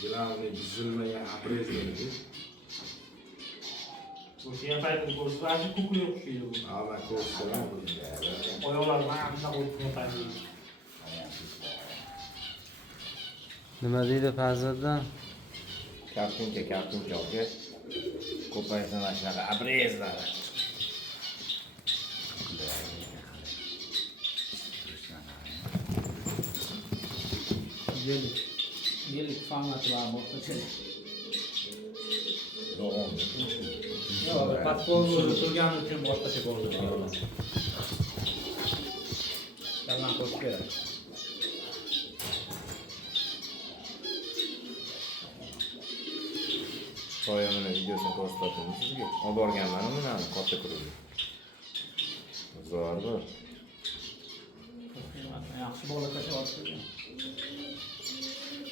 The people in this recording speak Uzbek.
Gilavni buzilmagan abrezlari. O'sha paytda ko'rsatib kukli o'xshaydi bu. Ha, men ko'rsataman buni. Oyoqlar ma'nda qo'yib o'tadi. Nima deydi Fazliddin? Kartinka olga ko'paysa mana shunaqa abrezlar. Gelik fanati var boshqa. Yo'q, patpol turgani uchun boshqacha bo'ldi. Yalan qo'shib kerak. Soyamni videosini ko'rsatdim sizga. Olib borganman uni katta kuruvga. Zo'r. Yaxshi bola